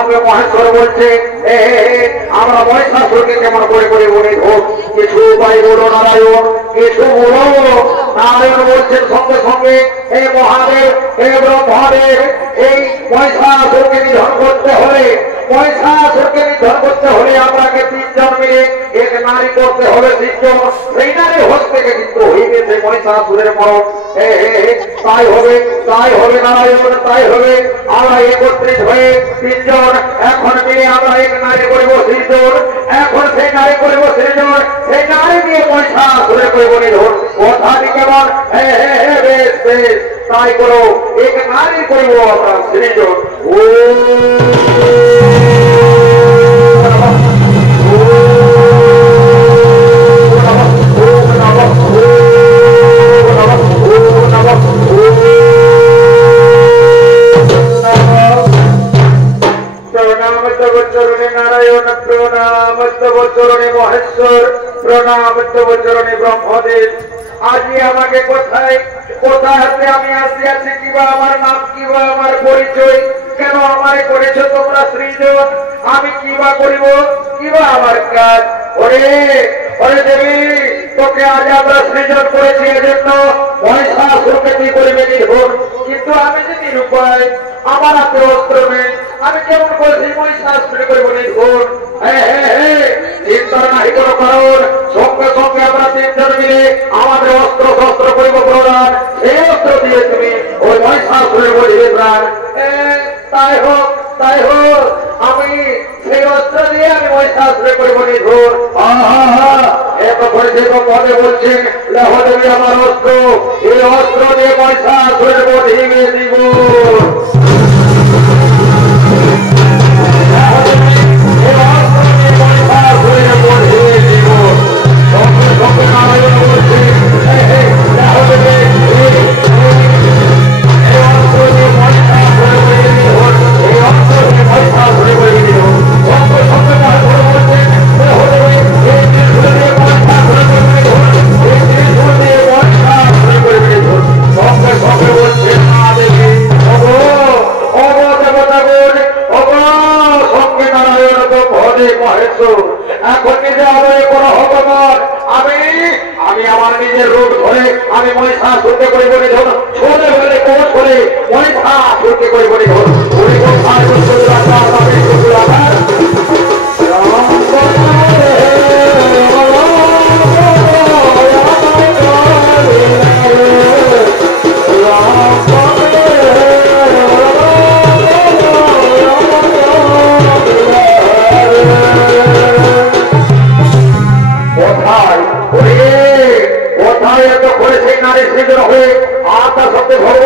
সঙ্গে মহেশ্বর বলছে আমরা মহিষাসুরকে কেমন করে করে বলে হোক কিছু উপায় বলো নারায়ণ, কিছু বলো। নারায়ণ বলছেন সঙ্গে সঙ্গে হে মহাদেব, হে ব্রহ্মদেব, এই মহিষাসুরকে নিধন করতে হলে, মহিষাসুরকে নিধন করতে হলে আপনাকে তিনজন মিলে এক নারী করতে হবে তিনজন। সেই নারীর হস্ত থেকে কিন্তু হয়ে গেছে মহিষাসুরের মরণ। তাই হবে, তাই হবে নারায়ণ, তাই হবে। আমরা একত্রিত হয়ে তিনজন এখন মিলে আমরা এক নারী করিব সৃজন। এখন সেই নারী করিব সৃজন, সেই নারী নিয়ে মহিষাসুরের করিব নিধন। কথাটি কেমন? বেশ বেশ, তাই করো, এক নারী করিব আমরা সৃজন। ও নারায়ণ প্রণাম চরণে মহেশ্বর, প্রণাম চরণে ব্রহ্মদেব। আজই আমাকে কোথায় কোথায় হাতে আমি আসিয়াছি, কিবা আমার নাম, কিবা আমার পরিচয়, কেন আমারে করেছ তোমরা সৃজন? আমি কিবা করিব, কিবা আমার কাজ? ওরে ওরে দেবী, তোকে আজ আমরা সৃজন করেছি এজন্য মহিষাসুরকে তুই করবি নিধন। কিন্তু আমি যে নিরুপায়, আমার হাতে অস্ত্র নেই, আমি কেমন করেছি মহিষাসুরকে করব নিধন? চিন্তা নাহি কোনো কারণ, সঙ্গে সঙ্গে আমরা তিনজন মিলে আমাদের অস্ত্র শস্ত্র করিব প্রদান। সেই অস্ত্র দিয়ে তুমি ওই মহিষাসুরের বলিবে প্রাণ। তাই হোক, তাই হোক, আমি সেই অস্ত্র দিয়ে আমি মহিষাসুরে করিব নিধন। এত করেছে তো পদে বলছেন লেহ দেবী আমার অস্ত্র, এই অস্ত্র দিয়ে মহিষাসুরের বলিবে দিব। এখন নিজে আলোয় কোনো হতমান, আমি আমার নিজের রূপ ধরে আমি মহিষাসুরকে করিব নিধন। ছোলে হলে কোন ছোলে মহিষাসুরকে করিব নিধন। কোথায় এত করেছে নারী সৃজন হয়ে আর তার সত্যি ভগবান